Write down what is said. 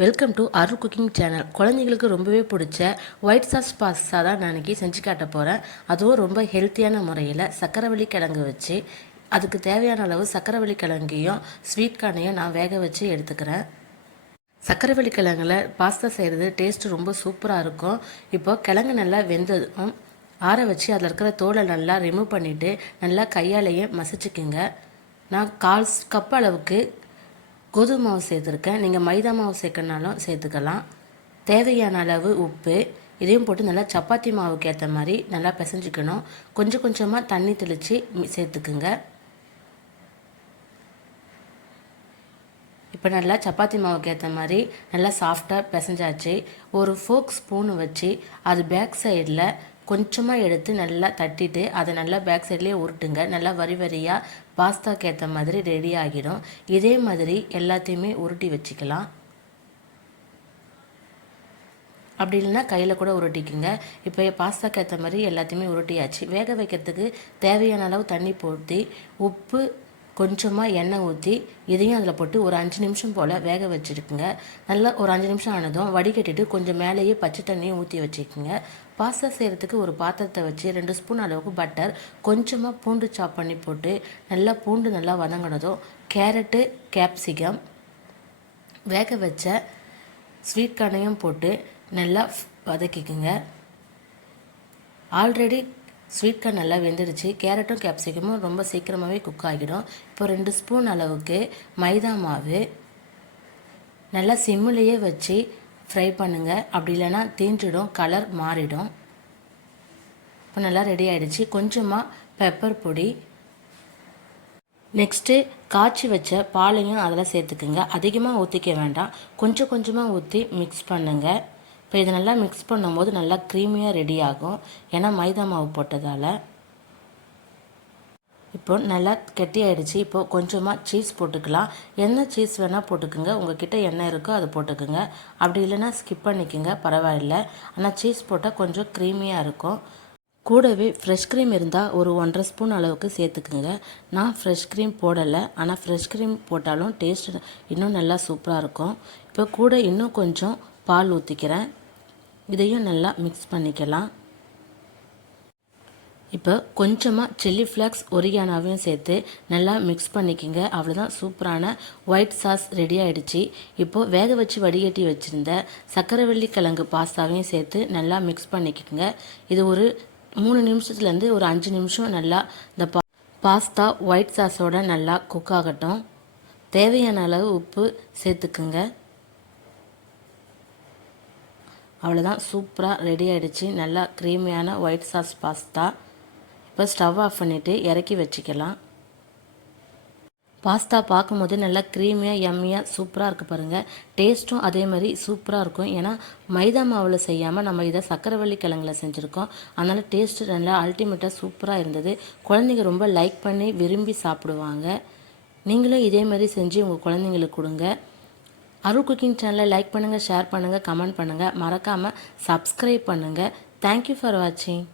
Welcome to Arul cooking channel. குழந்தைங்களுக்கு ரொம்பவே பிடிச்ச ஒயிட் சாஸ் பாஸ்தா தான் நான் இன்றைக்கி செஞ்சு காட்ட போகிறேன். அதுவும் ரொம்ப ஹெல்த்தியான முறையில் சக்கரவள்ளி கிழங்கு வச்சு அதுக்கு தேவையான அளவு சக்கரவள்ளி கிழங்கையும் ஸ்வீட் கார்னையும் நான் வேக வச்சு எடுத்துக்கிறேன். சக்கரவள்ளி கிழங்குல பாஸ்தா செய்கிறது டேஸ்ட்டு ரொம்ப சூப்பராக இருக்கும். இப்போது கிழங்கு நல்லா வெந்ததும் ஆற வச்சு அதில் இருக்கிற தோலை நல்லா ரிமூவ் பண்ணிவிட்டு நல்லா கையாலேயே மசிச்சுக்குங்க. நான் 1/4 கப் அளவுக்கு கோதுமை மாவு சேர்த்துருக்கேன். நீங்கள் மைதா மாவு சேர்க்கனாலும் சேர்த்துக்கலாம். தேவையான அளவு உப்பு இதையும் போட்டு நல்லா சப்பாத்தி மாவுக்கு ஏற்ற மாதிரி நல்லா பிசைஞ்சிக்கணும். கொஞ்சம் கொஞ்சமாக தண்ணி தெளித்து சேர்த்துக்குங்க. இப்போ நல்லா சப்பாத்தி மாவுக்கு ஏற்ற மாதிரி நல்லா சாஃப்டாக பிசைஞ்சாச்சு. ஒரு ஃபோக் ஸ்பூன் வச்சு அது பேக் சைடில் கொஞ்சமாக எடுத்து நல்லா தட்டிட்டு அதை நல்லா பேக் சைட்லேயே உருட்டுங்க. நல்லா வரி வரியாக பாஸ்தாக்கு ஏற்ற மாதிரி ரெடி ஆகிடும். இதே மாதிரி எல்லாத்தையுமே உருட்டி வச்சுக்கலாம். அப்படி இல்லைன்னா கையில் கூட உருட்டிக்குங்க. இப்போ பாஸ்தாக்கு ஏற்ற மாதிரி எல்லாத்தையுமே உருட்டியாச்சு. வேக வைக்கிறதுக்கு தேவையான அளவு தண்ணி போட்டு உப்பு கொஞ்சமாக எண்ணெய் ஊற்றி இதையும் அதில் போட்டு ஒரு 5 நிமிஷம் போல் வேக வச்சுருக்குங்க. நல்லா ஒரு 5 நிமிஷம் ஆனதும் வடிகட்டிட்டு கொஞ்சம் மேலேயே பச்சை தண்ணியும் ஊற்றி வச்சுக்கோங்க. பாஸ்தா செய்கிறதுக்கு ஒரு பாத்திரத்தை வச்சு 2 ஸ்பூன் அளவுக்கு பட்டர், கொஞ்சமாக பூண்டு சாப் பண்ணி போட்டு நல்லா பூண்டு நல்லா வதங்கினதும் கேரட்டு, கேப்சிகம், வேக வச்ச ஸ்வீட் கார்னையும் போட்டு நல்லா வதக்கிக்குங்க. ஆல்ரெடி ஸ்வீட் கார்ன் நல்லா வெந்துடுச்சு. கேரட்டும் கேப்சிகமும் ரொம்ப சீக்கிரமாகவே குக் ஆகிடும். இப்போ 2 ஸ்பூன் அளவுக்கு மைதா மாவு நல்லா சிம்மிலேயே வச்சு ஃப்ரை பண்ணுங்கள். அப்படி இல்லைன்னா தீஞ்சிடும், கலர் மாறிடும். இப்போ நல்லா ரெடி ஆகிடுச்சு. கொஞ்சமாக பெப்பர் பொடி, நெக்ஸ்ட்டு காய்ச்சி வச்ச பாலையும் அதில் சேர்த்துக்குங்க. அதிகமாக ஊற்றிக்க வேண்டாம், கொஞ்சம் கொஞ்சமாக ஊற்றி மிக்ஸ் பண்ணுங்கள். இப்போ இதை நல்லா மிக்ஸ் பண்ணும்போது நல்லா க்ரீமியாக ரெடி ஆகும், ஏன்னா மைதா மாவு போட்டதால். இப்போ நல்லா கெட்டி ஆகிடுச்சு. இப்போது கொஞ்சமாக சீஸ் போட்டுக்கலாம். என்ன சீஸ் வேணால் போட்டுக்குங்க, உங்கள் கிட்டே என்ன இருக்கோ அதை போட்டுக்குங்க. அப்படி இல்லைன்னா ஸ்கிப் பண்ணிக்கோங்க, பரவாயில்லை. ஆனால் சீஸ் போட்டால் கொஞ்சம் க்ரீமியாக இருக்கும். கூடவே ஃப்ரெஷ் க்ரீம் இருந்தால் ஒரு 1.5 ஸ்பூன் அளவுக்கு சேர்த்துக்குங்க. நான் ஃப்ரெஷ் க்ரீம் போடலை, ஆனால் ஃப்ரெஷ் க்ரீம் போட்டாலும் டேஸ்ட் இன்னும் நல்லா சூப்பராக இருக்கும். இப்போ கூட இன்னும் கொஞ்சம் பால் ஊற்றிக்கிறேன். இதையும் நல்லா மிக்ஸ் பண்ணிக்கலாம். இப்போ கொஞ்சமாக சில்லி ஃப்ளேக்ஸ், ஒரிகானோவையும் சேர்த்து நல்லா மிக்ஸ் பண்ணிக்கோங்க. அவ்வளோதான், சூப்பரான ஒயிட் சாஸ் ரெடி ஆகிடுச்சு. இப்போது வேக வச்சு வடிகட்டி வச்சுருந்த சக்கரவள்ளி கிழங்கு பாஸ்தாவையும் சேர்த்து நல்லா மிக்ஸ் பண்ணிக்கோங்க. இது ஒரு 3 நிமிஷத்துலேருந்து ஒரு 5 நிமிஷம் நல்லா இந்த பாஸ்தா ஒயிட் சாஸோட நல்லா குக் ஆகட்டும். தேவையான அளவு உப்பு சேர்த்துக்குங்க. அவ்வளோதான், சூப்பராக ரெடி ஆகிடுச்சு நல்லா க்ரீமியான ஒயிட் சாஸ் பாஸ்தா. இப்போ ஸ்டவ் ஆஃப் பண்ணிவிட்டு இறக்கி வச்சுக்கலாம். பாஸ்தா பார்க்கும்போது நல்லா க்ரீமியாக யம்மியாக சூப்பராக இருக்குது பாருங்கள். டேஸ்ட்டும் அதே மாதிரி சூப்பராக இருக்கும். ஏன்னா மைதா மாவில் செய்யாமல் நம்ம இதை சக்கரவள்ளி கிழங்குல செஞ்சுருக்கோம். அதனால் டேஸ்ட்டு நல்லா அல்டிமேட்டாக சூப்பராக இருந்தது. குழந்தைங்க ரொம்ப லைக் பண்ணி விரும்பி சாப்பிடுவாங்க. நீங்களும் இதே மாதிரி செஞ்சு உங்கள் குழந்தைங்களுக்கு கொடுங்க. அருள் குக்கிங் சேனலை லைக் பண்ணுங்கள், ஷேர் பண்ணுங்கள், கமெண்ட் பண்ணுங்கள். மறக்காமல் சப்ஸ்கிரைப் பண்ணுங்கள். தேங்க்யூ ஃபார் வாட்சிங்.